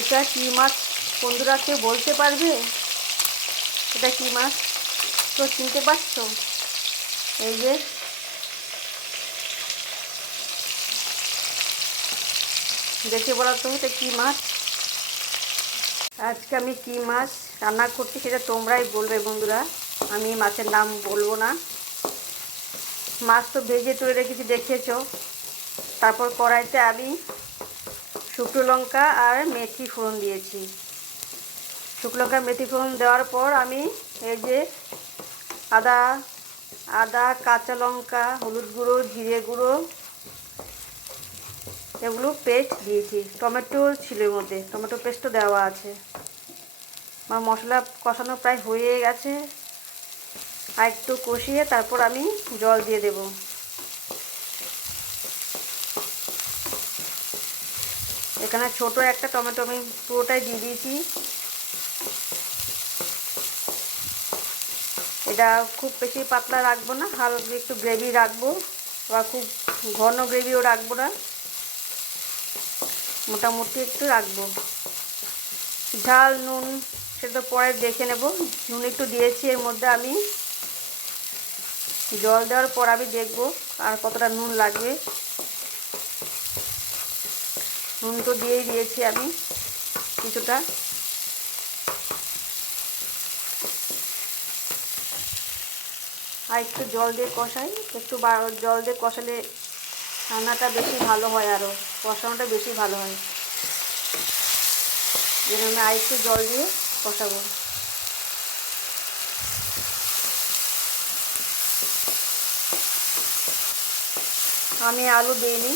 এটা কি মাছ বন্ধুরা, কেউ বলতে পারবে এটা কি মাছ? তো চিনতে পারছো? এই যে দেখে বলো তুমি এটা কি মাছ। আজকে আমি কি মাছ রান্না করছি সেটা তোমরাই বলবে বন্ধুরা, আমি মাছের নাম বলবো না। মাছ তো ভেজে তুলে রেখেছি দেখেছো। তারপর কড়াইতে আমি শুকনো লঙ্কা আর মেথি ফোড়ন দিয়েছি। শুকনো লঙ্কা মেথি ফোড়ন দেওয়ার পর আমি এই যে আদা আদা কাঁচা লঙ্কা, হলুদ গুঁড়ো, জিরে গুঁড়ো এগুলো পেস্ট দিয়েছি। টমেটো ছিল এর মধ্যে, টমেটো পেস্টও দেওয়া আছে। আমার মশলা কষানো প্রায় হয়ে গেছে। আর একটু কষিয়ে তারপর আমি জল দিয়ে দেব। এখানে ছোট একটা টমেটো আমি পুরোটাই দিয়ে দিয়েছি। এটা খুব বেশি পাতলা রাখবো না, হালকা একটু গ্রেভি রাখবো, বা খুব ঘন গ্রেভিও রাখবো না, মোটামুটি একটু রাখবো। ঝাল নুন সেটা পরে দেখে নেব। নুন একটু দিয়েছি এর মধ্যে। আমি জল দেওয়ার পর আমি দেখব আর কতটা নুন লাগবে। নুন তো দিয়েই দিয়েছি আমি কিছুটা। আর একটু জল দিয়ে কষাই, একটু জল দিয়ে কষালে রান্নাটা বেশি ভালো হয়, আরও কষানোটা বেশি ভালো হয়। যেন আমি আর একটু জল দিয়ে কষাবো। আমি আলু দিইনি,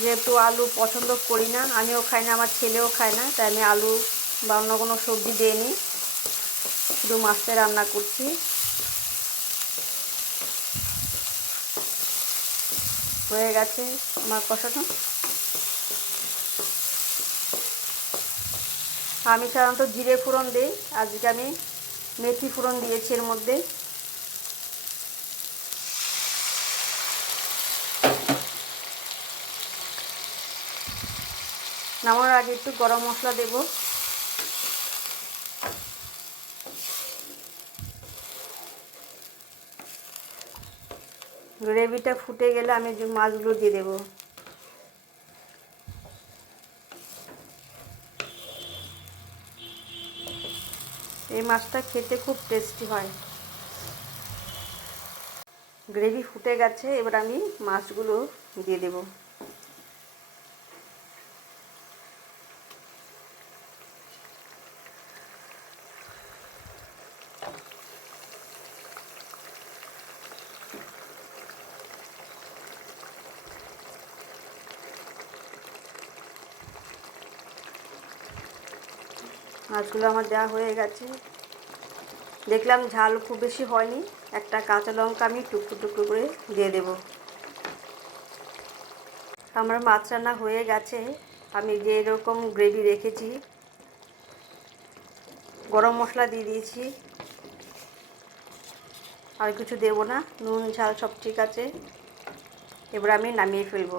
যেহেতু আলু পছন্দ করি না, আমিও খাই না, আমার ছেলেও খায় না, তাই আমি আলু বা অন্য কোনো সবজি দিইনি, শুধু মাছটা রান্না করছি। হয়ে গেছে আমার কষানো। আমি সাধারণত জিরে ফোড়ন দিই, আজকে আমি মেথি ফোড়ন দিয়েছি এর মধ্যে। নামানোর আগে একটু গরম মশলা দেব। গ্রেভিটা ফুটে গেলে আমি যে মাছগুলো দিয়ে দেব। এই মাছটা খেতে খুব টেস্টি হয়। গ্রেভি ফুটে গেছে, এবার আমি মাছগুলো দিয়ে দেব। মাছগুলো আমার দেওয়া হয়ে গেছে। দেখলাম ঝাল খুব বেশি হয়নি, একটা কাঁচা লঙ্কা আমি টুকরো টুকরো করে দিয়ে দেব। আমার মাছ রান্না হয়ে গেছে। আমি যে এরকম গ্রেভি রেখেছি, গরম মশলা দিয়ে দিয়েছি, আর কিছু দেব না, নুন ঝাল সব ঠিক আছে। এবার আমি নামিয়ে ফেলবো।